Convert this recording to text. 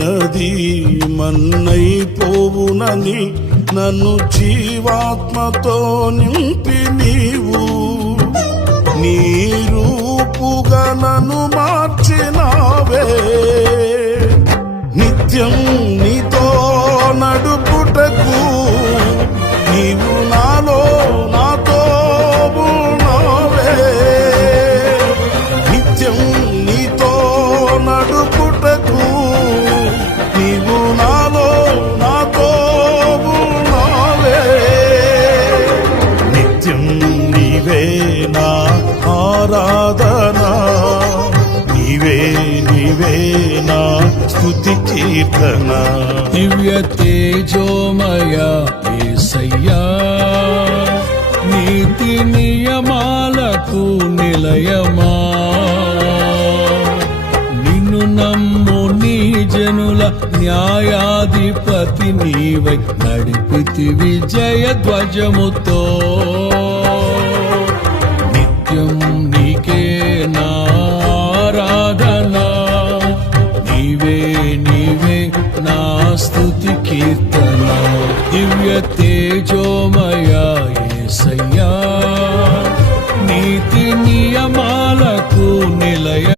అయినది మన్నైపోవునని నన్ను జీవాత్మతో నింపి నీవు నీ రూపుగా నన్ను మార్చినావే. నిత్యం నీతో నడుపుటకు నీవు నాలో నాతో ఉన్నావే. నిత్యం నీతో నడుపుటకు నీవు నాలో నాతో ఉన్నావే. నిత్యం నీవే నా ఆరాధన, నీవే నీవే నా స్తుతి కీర్తన. దివ్య తేజోమయ యేసయ్యా, నీతి నియమాలకు నిలయమా, నిన్ను నమ్ము నీ జనుల న్యాయాధిపతి నీవై నడిపితివి జయ ధ్వజముతో. నిత్యం నీకే నా ఆరాధన, నీవే నీవే నా స్తుతి కీర్తన. దివ్య తేజోమయ యేసయ్యా, నీతి నియమాలకు నిలయ